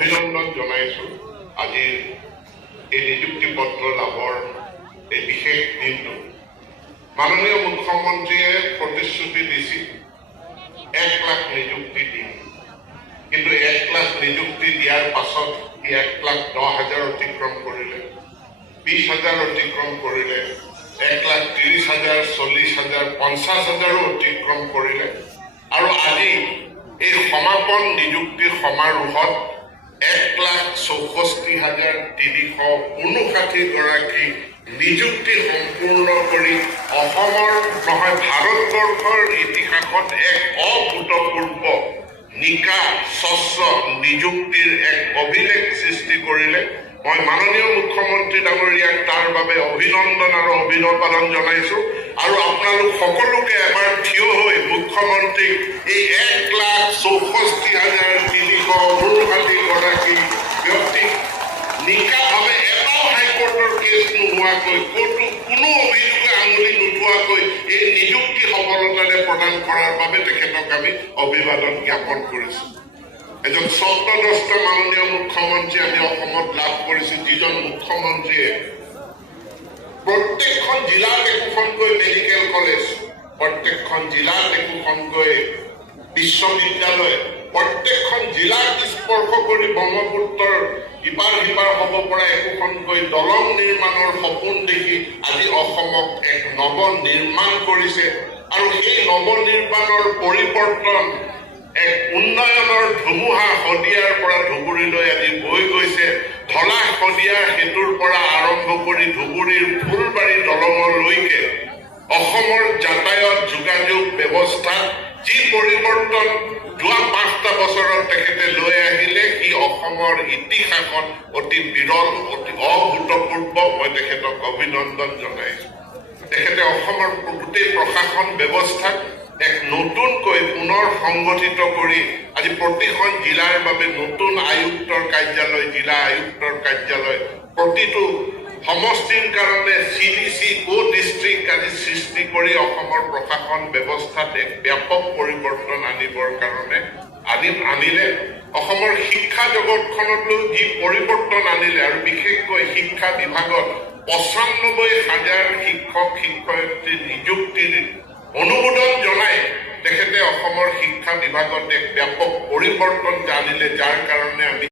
অভিনন্দন জনাইছো আজিৰ এই নিযুক্তি পত্ৰ লাভৰ এই বিশেষ দিনটো। মাননীয় মুখ্যমন্ত্ৰীয়ে প্ৰতিশ্ৰুতি দিছিল 1 লাখ নিযুক্তি দিম, কিন্তু 1 লাখ নিযুক্তি দিয়াৰ পাছত 1,10,000 অতিক্ৰম কৰিলে, 20,000 অতিক্ৰম কৰিলে, 1,30,000, 40,000, 50,000 অতিক্ৰম কৰিলে। আৰু আজি এই সমাপন নিযুক্তিৰ সমাৰোহত 1,64,359 গৰাকী নিযুক্তি সম্পূৰ্ণ কৰি অসমৰ নহয় ভাৰতবৰ্ষৰ ইতিহাসত এক অভূতপূৰ্ব নিকা স্বচ্ছ নিযুক্তিৰ এক অভিলেখ সৃষ্টি কৰিলে। মই মাননীয় মুখ্যমন্ত্ৰী ডাঙৰীয়াক তাৰ বাবে অভিনন্দন আৰু অভিনন্দন জনাইছো। আৰু আপোনালোক সকলোকে এবাৰ থিয় হৈ মুখ্যমন্ত্ৰীক এই 1,64,359 গৰাকী ব্যক্তিক নিকাভাৱে এটাও হাইকোৰ্টৰ কেছ নোহোৱাকৈ ক'তো কোনো অভিযোগে আঙুলি নুঠোৱাকৈ এই নিযুক্তি সফলতাৰে প্ৰদান কৰাৰ বাবে তেখেতক আমি অভিবাদন জ্ঞাপন কৰিছো। এজন স্বপ্নদ্ৰষ্ট মাননীয় মুখ্যমন্ত্ৰী আমি অসমত লাভ কৰিছো, যিজন মুখ্যমন্ত্ৰীয়ে প্ৰত্যেকখন জিলাত একোখনকৈ মেডিকেল কলেজ, প্ৰত্যেকখন জিলাত একোখনকৈ বিশ্ববিদ্যালয়, প্ৰত্যেকখন জিলাত স্পৰ্শ কৰি ব্ৰহ্মপুত্ৰৰ ইপাৰ সিপাৰ হ'ব পৰা একোখনকৈ দলং নিৰ্মাণৰ সপোন দেখি আজি অসমক এক নৱ নিৰ্মাণ কৰিছে। আৰু সেই নৱ নিৰ্মাণৰ পৰিৱৰ্তন এক উন্নয়নৰ ধুমুহা শদিয়াৰ পৰা ধুবুৰীলৈ আজি বৈ গৈছে। ধলা শদিয়াৰ সেতুৰ পৰা আৰম্ভ কৰি ধুবুৰীৰ ফুলবাৰী দলঙলৈকে অসমৰ যাতায়াত যোগাযোগ ব্যৱস্থাত যি পৰিৱৰ্তন যোৱা 5টা বছৰত তেখেতে লৈ আহিলে, সি অসমৰ ইতিহাসত অতি বিৰল, অতি অভূতপূৰ্ব। মই তেখেতক অভিনন্দন জনাইছো। তেখেতে অসমৰ গোটেই প্ৰশাসন ব্যৱস্থাক এক নতুনকৈ পুনৰ সংগঠিত কৰি আজি প্ৰতিখন জিলাৰ বাবে নতুন আয়ুক্তৰ কাৰ্যালয়, জিলা আয়ুক্তৰ কাৰ্যালয়, প্ৰতিটো সমষ্টিৰ কাৰণে CDC ডিষ্ট্ৰিক্ট আজি সৃষ্টি কৰি অসমৰ প্ৰশাসন ব্যৱস্থাত এক ব্যাপক পৰিৱৰ্তন আনিবৰ কাৰণে আনিলে। অসমৰ শিক্ষা জগতখনতো যি পৰিৱৰ্তন আনিলে, আৰু বিশেষকৈ শিক্ষা বিভাগত 95,000 শিক্ষক শিক্ষয়িত্ৰী নিযুক্তিৰ অনুমোদন জনাই তেখেতে অসমৰ শিক্ষা বিভাগত এক ব্যাপক পৰিৱৰ্তন আনিলে, যাৰ কাৰণে আমি